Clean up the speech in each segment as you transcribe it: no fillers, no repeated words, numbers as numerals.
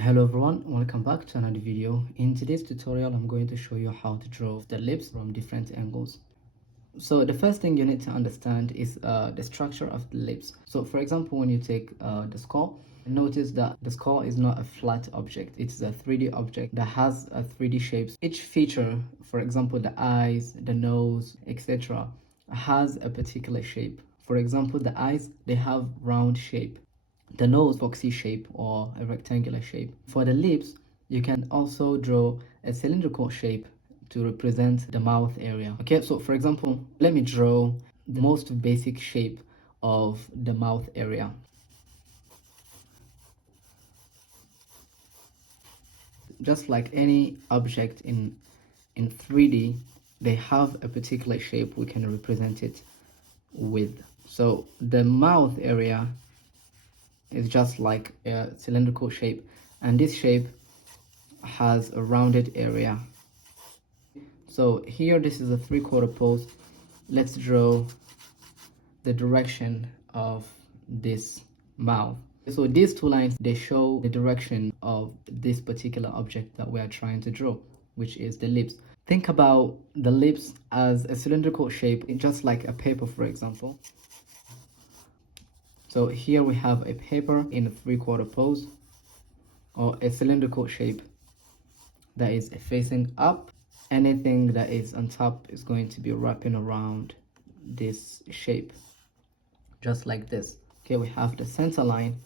Hello everyone, welcome back to another video. In today's tutorial I'm going to show you how to draw the lips from different angles. So the first thing you need to understand is the structure of the lips. So for example, when you take the skull, notice that the skull is not a flat object, it's a 3D object that has a 3D shapes. Each feature, for example the eyes, the nose, etc., has a particular shape. For example, the eyes, they have round shape, the nose boxy shape or a rectangular shape. For the lips, you can also draw a cylindrical shape to represent the mouth area. Okay, so for example, let me draw the most basic shape of the mouth area. Just like any object in 3D, they have a particular shape we can represent it with. So the mouth area is just like a cylindrical shape, and this shape has a rounded area. So here, this is a 3/4 pose. Let's draw the direction of this mouth. So these two lines, they show the direction of this particular object that we are trying to draw, which is the lips. Think about the lips as a cylindrical shape, just like a paper, for example. So here we have a paper in a 3/4 pose, or a cylindrical shape that is facing up. Anything that is on top is going to be wrapping around this shape, just like this. Okay, we have the center line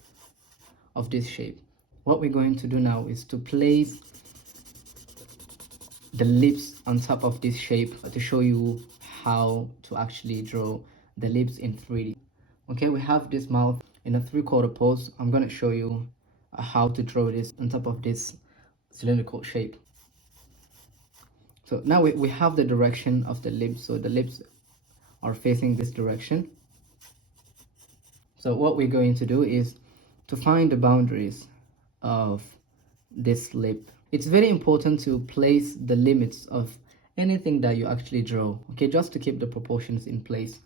of this shape. What we're going to do now is to place the lips on top of this shape to show you how to actually draw the lips in 3D. Okay, we have this mouth in a 3/4 pose. I'm going to show you how to draw this on top of this cylindrical shape. So now we have the direction of the lips. So the lips are facing this direction. So what we're going to do is to find the boundaries of this lip. It's very important to place the limits of anything that you actually draw, okay, just to keep the proportions in place.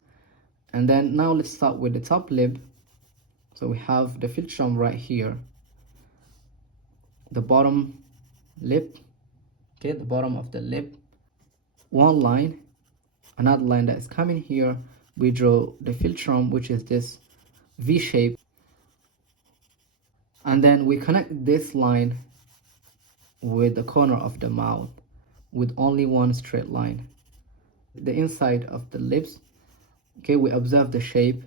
And then now let's start with the top lip. So we have the philtrum right here, the bottom lip, okay, the bottom of the lip, one line, another line that is coming here. We draw the philtrum, which is this V shape, and then we connect this line with the corner of the mouth with only one straight line. The inside of the lips, okay, we observe the shape.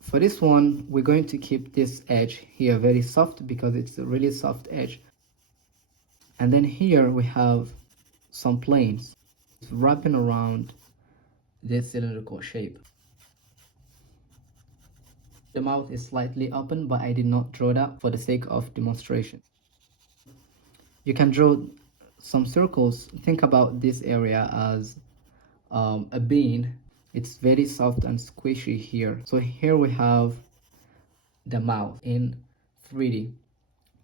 For this one, we're going to keep this edge here very soft because it's a really soft edge. And then here we have some planes wrapping around this cylindrical shape. The mouth is slightly open, but I did not draw that for the sake of demonstration. You can draw some circles. Think about this area as a bean. It's very soft and squishy here. So here we have the mouth in 3D,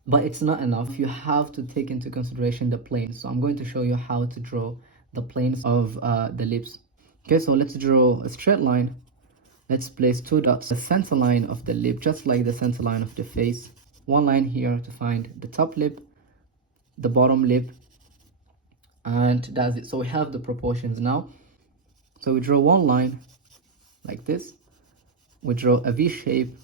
but it's not enough. You have to take into consideration the planes. So I'm going to show you how to draw the planes of the lips. Okay, so let's draw a straight line. Let's place two dots, the center line of the lip, just like the center line of the face. One line here to find the top lip, the bottom lip, and that's it. So we have the proportions now. So we draw one line like this. We draw a V shape,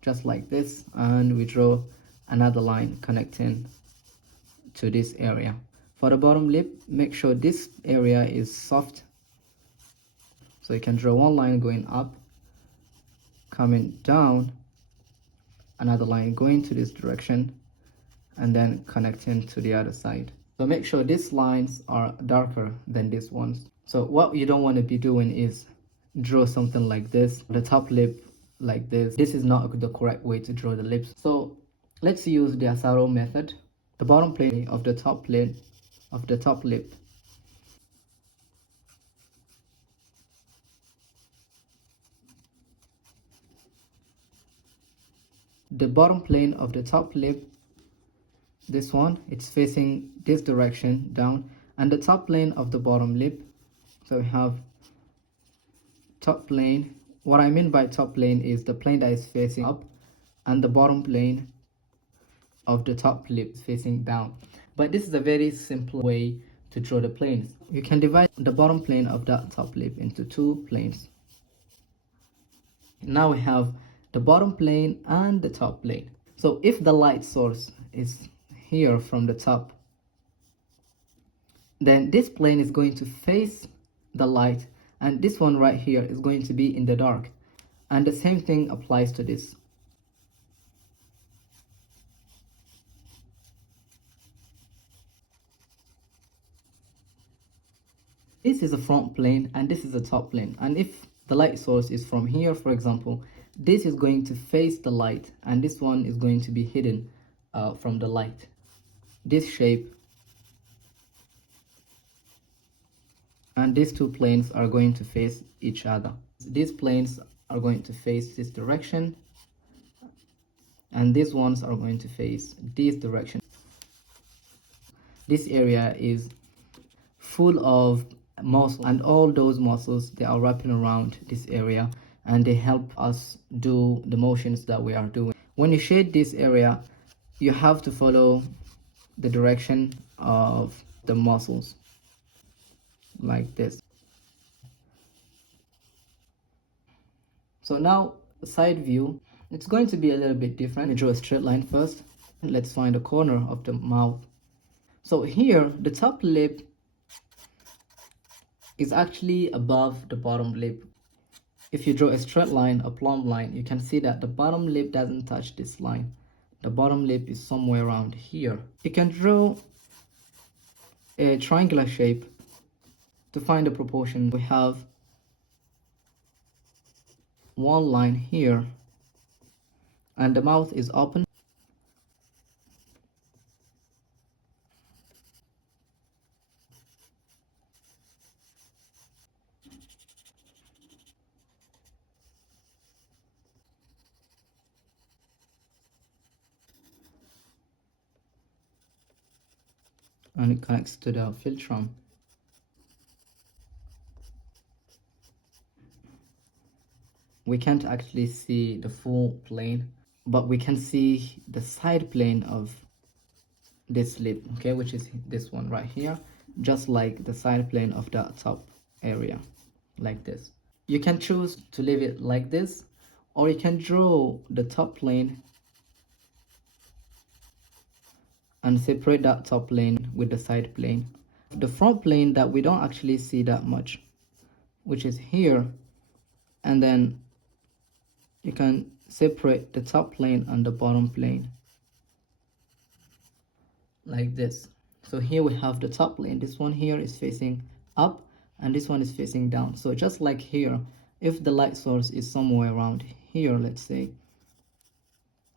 just like this, and we draw another line connecting to this area. For the bottom lip, make sure this area is soft. So you can draw one line going up, coming down, another line going to this direction, and then connecting to the other side. So make sure these lines are darker than these ones. So what you don't want to be doing is draw something like this, the top lip like this. This is not the correct way to draw the lips. So let's use the Asaro method. The bottom plane of the top plane of the top lip, the bottom plane of the top lip, this one, it's facing this direction down, and the top plane of the bottom lip. So we have top plane. What I mean by top plane is the plane that is facing up, and the bottom plane of the top lip is facing down. But this is a very simple way to draw the planes. You can divide the bottom plane of that top lip into two planes. Now we have the bottom plane and the top plane. So if the light source is here from the top, then this plane is going to face the light, and this one right here is going to be in the dark. And the same thing applies to this. This is a front plane and this is a top plane. And if the light source is from here, for example, this is going to face the light and this one is going to be hidden from the light. This shape and these two planes are going to face each other. These planes are going to face this direction and these ones are going to face this direction. This area is full of muscle, and all those muscles, they are wrapping around this area and they help us do the motions that we are doing. When you shade this area, you have to follow the direction of the muscles like this. So now side view, it's going to be a little bit different. Let me draw a straight line first. Let's find the corner of the mouth. So here the top lip is actually above the bottom lip. If you draw a straight line, a plumb line, you can see that the bottom lip doesn't touch this line. The bottom lip is somewhere around here. You can draw a triangular shape to find the proportion. We have one line here and the mouth is open. And it connects to the philtrum. We can't actually see the full plane, but we can see the side plane of this lip, okay, which is this one right here, just like the side plane of the top area, like this. You can choose to leave it like this, or you can draw the top plane and separate that top plane with the side plane. The front plane that we don't actually see that much, which is here, and then you can separate the top plane and the bottom plane like this. So here we have the top plane. This one here is facing up and this one is facing down. So just like here, if the light source is somewhere around here, let's say,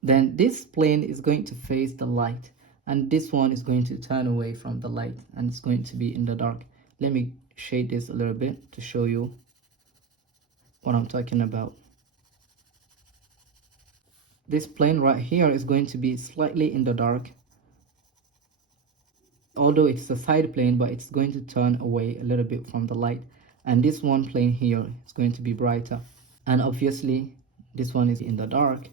then this plane is going to face the light and this one is going to turn away from the light and it's going to be in the dark. Let me shade this a little bit to show you what I'm talking about. This plane right here is going to be slightly in the dark, although it's a side plane, but it's going to turn away a little bit from the light. And this one plane here is going to be brighter, and obviously this one is in the dark,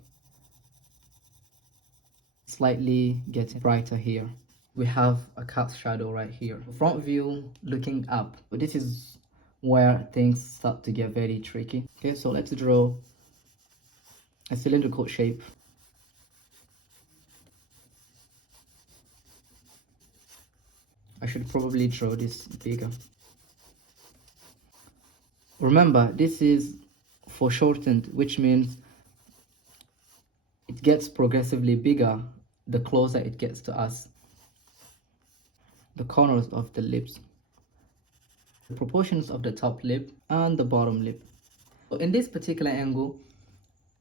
slightly getting brighter here. We have a cat's shadow right here. Front view looking up, but this is where things start to get very tricky. Okay, so let's draw a cylindrical shape. I should probably draw this bigger. Remember, this is foreshortened, which means it gets progressively bigger the closer it gets to us, the corners of the lips, the proportions of the top lip and the bottom lip. So in this particular angle,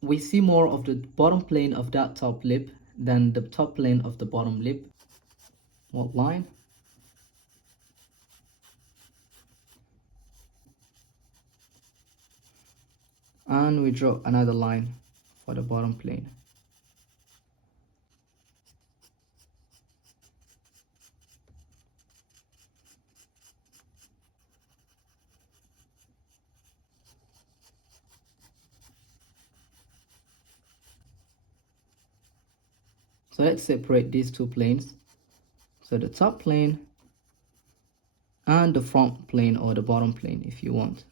we see more of the bottom plane of that top lip than the top plane of the bottom lip. One line. And we draw another line for the bottom plane. So let's separate these two planes. So the top plane and the front plane, or the bottom plane if you want.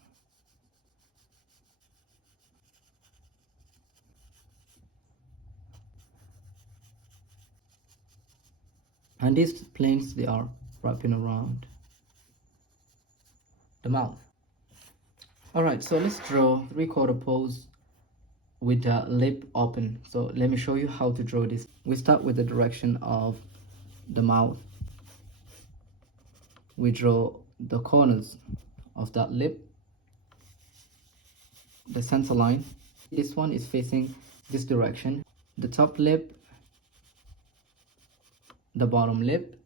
And these planes, they are wrapping around the mouth. Alright, so let's draw three-quarter pose with the lip open. So let me show you how to draw this. We start with the direction of the mouth. We draw the corners of that lip, the center line. This one is facing this direction. The top lip, the bottom lip,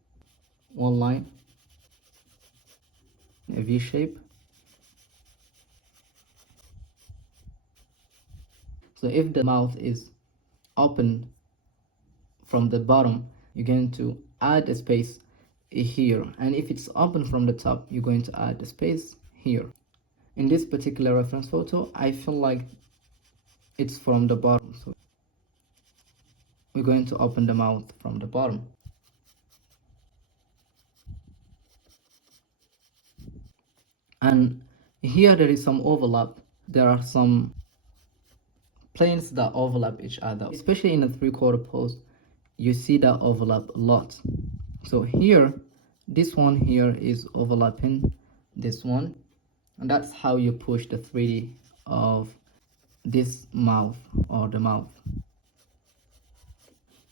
one line, a V shape. So if the mouth is open from the bottom, you're going to add a space here, and if it's open from the top, you're going to add a space here. In this particular reference photo, I feel like it's from the bottom, so we're going to open the mouth from the bottom. And here there is some overlap. There are some planes that overlap each other, especially in a three-quarter pose. You see that overlap a lot. So here, this one here is overlapping this one, and that's how you push the 3D of this mouth, or the mouth.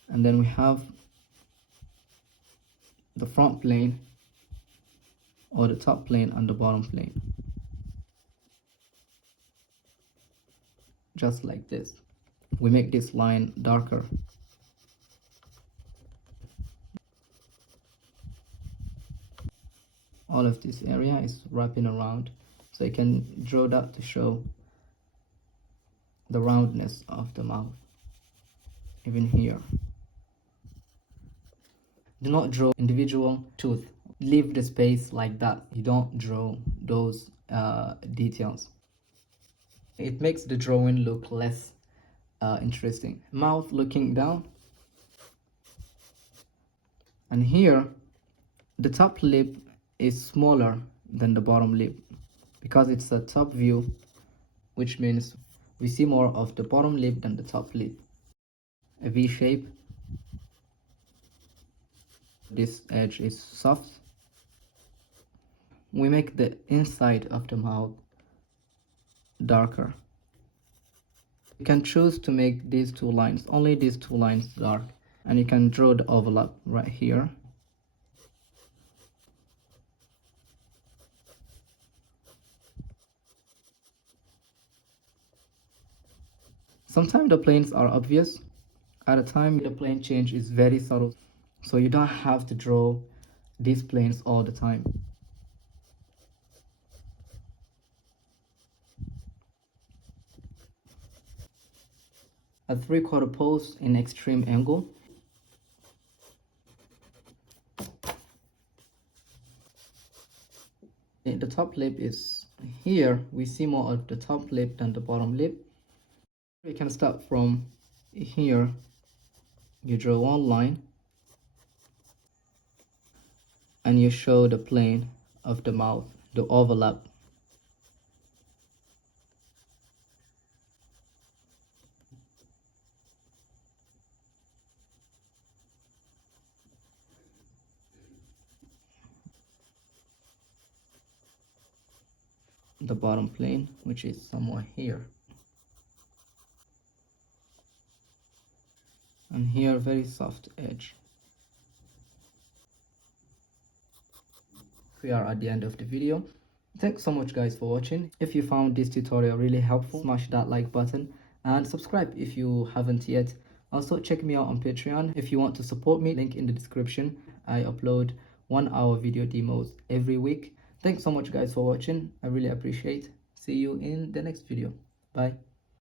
And then we have the front plane, or the top plane, and the bottom plane, just like this. We make this line darker. All of this area is wrapping around, so you can draw that to show the roundness of the mouth, even here. Do not draw individual tooth. Leave the space like that. You don't draw those details. It makes the drawing look less interesting. Mouth looking down, and here the top lip is smaller than the bottom lip because it's a top view, which means we see more of the bottom lip than the top lip. A V shape. This edge is soft. We make the inside of the mouth darker. You can choose to make these two lines, only these two lines, dark, and you can draw the overlap right here. Sometimes the planes are obvious. At a time, the plane change is very subtle, so you don't have to draw these planes all the time. A three-quarter pose in extreme angle. The top lip is here. We see more of the top lip than the bottom lip. We can start from here. You draw one line and you show the plane of the mouth, the overlap. The bottom plane, which is somewhere here. And here, very soft edge. We are at the end of the video. Thanks so much guys for watching. If you found this tutorial really helpful, smash that like button and subscribe if you haven't yet. Also check me out on Patreon if you want to support me, link in the description. I upload 1-hour video demos every week. Thanks so much guys for watching. I really appreciate. See you in the next video. Bye.